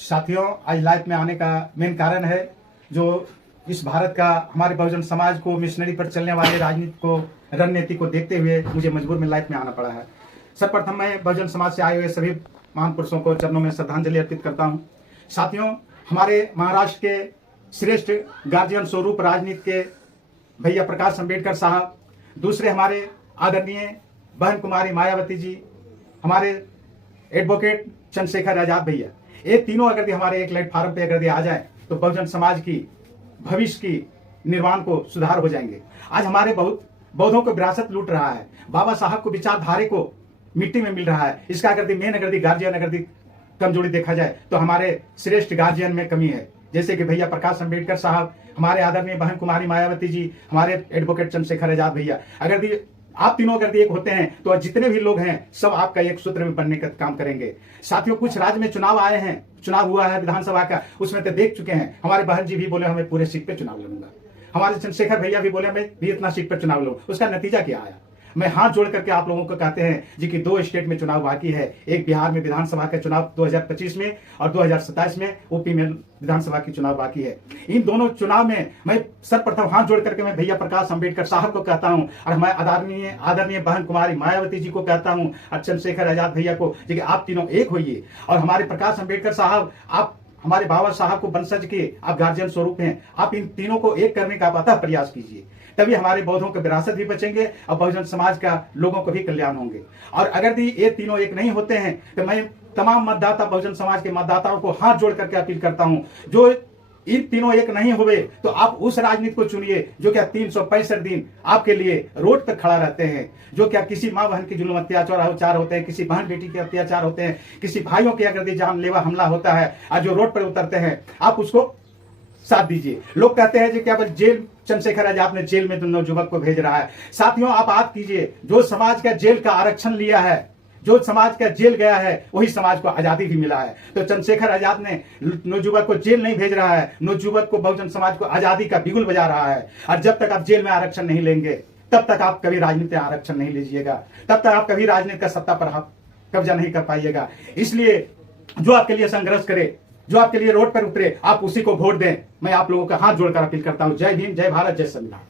साथियों, आज लाइफ में आने का मेन कारण है जो इस भारत का हमारे बहुजन समाज को मिशनरी पर चलने वाले राजनीति को रणनीति को देखते हुए मुझे मजबूर में लाइफ में आना पड़ा है। सर्वप्रथम मैं बहुजन समाज से आए हुए सभी महान पुरुषों को चरणों में श्रद्धांजलि अर्पित करता हूं। साथियों, हमारे महाराष्ट्र के श्रेष्ठ गार्जियन स्वरूप राजनीति के भैया प्रकाश अम्बेडकर साहब, दूसरे हमारे आदरणीय बहन कुमारी मायावती जी, हमारे एडवोकेट चंद्रशेखर आजाद भैया, ये तीनों अगर हमारे एक प्लेटफार्म पे अगर आ जाए तो बहुजन समाज की भविष्य की निर्माण को सुधार हो जाएंगे। आज हमारे बौद्धों को विरासत लूट रहा है, बाबा साहब को विचारधारे को मिट्टी में मिल रहा है। इसका अगर मेन गार्जियन कमजोरी देखा जाए तो हमारे श्रेष्ठ गार्जियन में कमी है। जैसे कि भैया प्रकाश अम्बेडकर साहब, हमारे आदरणीय बहन कुमारी मायावती जी, हमारे एडवोकेट चंद्रशेखर आजाद भैया, अगर आप तीनों अगर एक होते हैं तो जितने भी लोग हैं सब आपका एक सूत्र में बनने का काम करेंगे। साथियों, कुछ राज्य में चुनाव आए हैं, चुनाव हुआ है विधानसभा का, उसमें तो देख चुके हैं। हमारे बहन जी भी बोले हमें पूरे सीट पे चुनाव लड़ूंगा, हमारे चंद्रशेखर भैया भी बोले मैं भी इतना सीट पर चुनाव लड़ूंगा। उसका नतीजा क्या आया? मैं हाथ जोड़ करके आप लोगों को कहते हैं जी कि 2 स्टेट में चुनाव बाकी है, एक बिहार में विधानसभा का चुनाव 2025 में और 2027 में यूपी में विधानसभा की चुनाव बाकी है। इन दोनों चुनाव में मैं सर्वप्रथम हाथ जोड़ करके मैं भैया प्रकाश अम्बेडकर साहब को कहता हूं और हमारे आदरणीय बहन कुमारी मायावती जी को कहता हूं और चंद्रशेखर आजाद भैया को जी कि आप तीनों एक होइए और हमारे प्रकाश अम्बेडकर साहब, आप हमारे बाबा साहब को वंशज के आप गार्जियन स्वरूप हैं, आप इन तीनों को एक करने का अतः प्रयास कीजिए, तभी हमारे बौद्धों के विरासत भी बचेंगे और बहुजन समाज का लोगों को भी कल्याण होंगे। और अगर ये तीनों एक नहीं होते हैं तो मैं तमाम मतदाता, बहुजन समाज के मतदाताओं को हाथ जोड़ करके अपील करता हूं, जो इन तीनों एक नहीं हुए तो आप उस राजनीति को चुनिए जो क्या 365 दिन आपके लिए रोड पर खड़ा रहते हैं, जो क्या किसी माँ बहन की जुल्म अत्याचार होते हैं, किसी बहन बेटी के अत्याचार होते हैं, किसी भाइयों के अगर जानलेवा हमला होता है और जो रोड पर उतरते हैं, आप उसको साथ दीजिए। लोग कहते हैं जी क्या जेल चंद्रशेखर आजाद ने जेल में नवयुवक को भेज रहा है। साथियों, आप बात कीजिए, जो समाज का जेल का आरक्षण लिया है, जो समाज का जेल गया है, वही समाज को आजादी भी मिला है। तो चंद्रशेखर आजाद ने नवयुवक को जेल नहीं भेज रहा है, नवयुवक को बहुजन समाज को आजादी का बिगुल बजा रहा है। और जब तक आप जेल में आरक्षण नहीं लेंगे तब तक आप कभी राजनीति आरक्षण नहीं लीजिएगा, तब तक आप कभी राजनीति का सत्ता पर कब्जा नहीं कर पाइएगा। इसलिए जो आपके लिए संघर्ष करे, जो आपके लिए रोड पर उतरे, आप उसी को वोट दें। मैं आप लोगों का हाथ जोड़कर अपील करता हूं। जय भीम, जय भारत, जय संविधान।